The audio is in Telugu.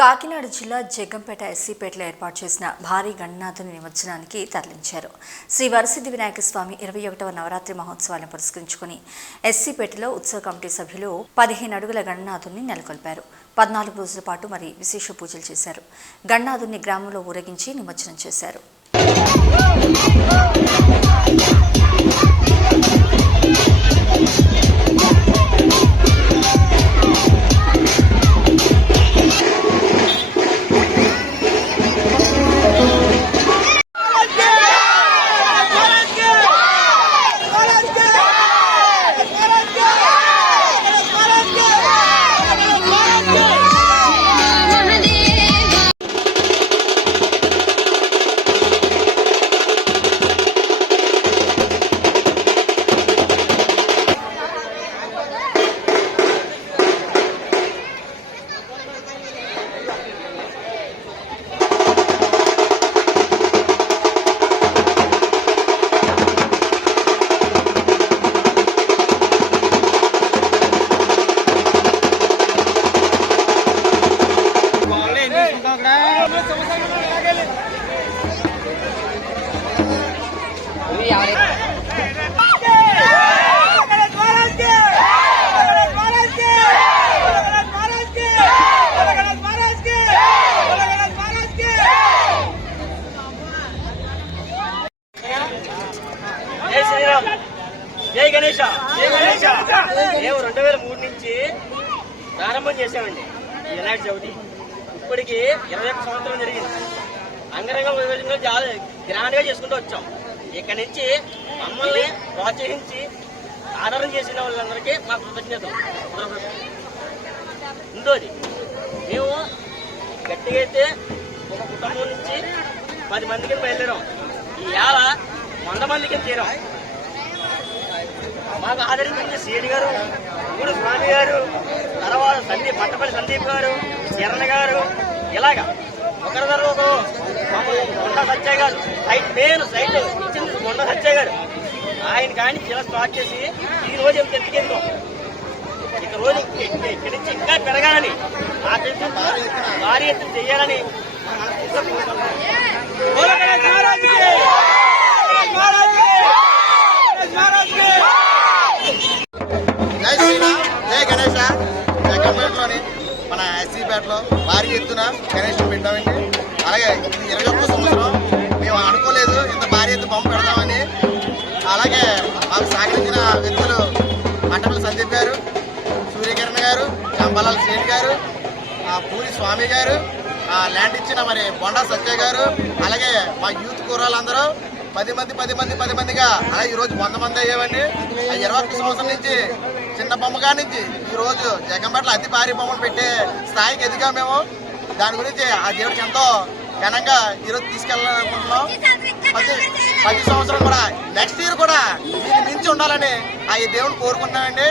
కాకినాడ జిల్లా జగ్గంపేట ఎస్సీపేటలో ఏర్పాటు చేసిన భారీ గణనాథుని నిమజ్జనానికి తరలించారు. శ్రీ వరసిద్ధి వినాయక స్వామి 21వ నవరాత్రి మహోత్సవాలను పురస్కరించుకుని ఎస్సీపేటలో ఉత్సవ కమిటీ సభ్యులు 15 అడుగుల గణనాథుని నెలకొల్పారు. 14 రోజుల పాటు మరి విశేష పూజలు చేశారు. గణనాథుని గ్రామంలో ఊరేగించి నిమజ్జనం చేశారు. జై గణేష జై గణేష. మేము 2003 నుంచి ప్రారంభం చేసామండి వినాయక చవితి. ఇప్పటికి 21 సంవత్సరం జరిగింది. అంగరంగ వైభవంగా చాలా గ్రాండ్ గా చేసుకుంటూ వచ్చాం. ఇక్కడి నుంచి మమ్మల్ని ప్రోత్సహించి ఆదరణ చేసిన వాళ్ళందరికీ మా కృతజ్ఞతలు. ఇంకోది మేము గట్టిగా అయితే ఒక కుటుంబం నుంచి 10 మందికి బయలుదేరాం. ఈ ఏళ 100 మందికి చేరాం. మాకు ఆదరించిన సీడి గారు, ఊరు స్వామి గారు, తర్వాత పట్టపల్లి సందీప్ గారు, చరణ్ గారు, ఇలాగా ఒకరి తర్వాత కొండ సత్య గారు, మెయిన్ సైట్ ఇచ్చింది కొండ సత్య గారు. ఆయన కానీ ఇలా స్టార్ట్ చేసి ఈ రోజు ఎంత ఎత్తుకెళ్తాం. ఇక రోజు ఇక్కడి నుంచి ఇంకా పెరగాలని, ఆ భారీ ఎత్తున చెయ్యాలని జై శ్రీరామ్, జై గణేష. జగ్గంపేటలోని మన ఎస్సీపేటలో భారీ ఎత్తున గణేష్ పెట్టామండి. అలాగే ఇది 21వ సంవత్సరం. మేము అనుకోలేదు ఇంత భారీ ఎత్తు బొమ్మ పెడతామని. అలాగే మాకు సహకరించిన వ్యక్తులు పట్టపల్లి సందీప్ గారు, సూర్యకిరణ్ గారు, జంబలాల శ్రేణి గారు, పూరి స్వామి గారు, ల్యాండ్ ఇచ్చిన మరి బొండా సత్య గారు, అలాగే మా యూత్ కూరలందరూ 10 మందిగా అలా ఈరోజు 100 మంది అయ్యేవండి. 21 సంవత్సరం నుంచి చిన్న బొమ్మగా నుంచి ఈరోజు జగ్గంపేటలో అతి భారీ బొమ్మను పెట్టే స్థాయికి ఎదిగా మేము. దాని గురించి ఆ దేవుడికి ఎంతో ఘనంగా ఈరోజు తీసుకెళ్ళాలనుకుంటున్నాం. ప్రతి సంవత్సరం కూడా నెక్స్ట్ ఇయర్ కూడా దీన్ని మించి ఉండాలని ఆ ఈ దేవుడిని కోరుకుంటున్నామండి.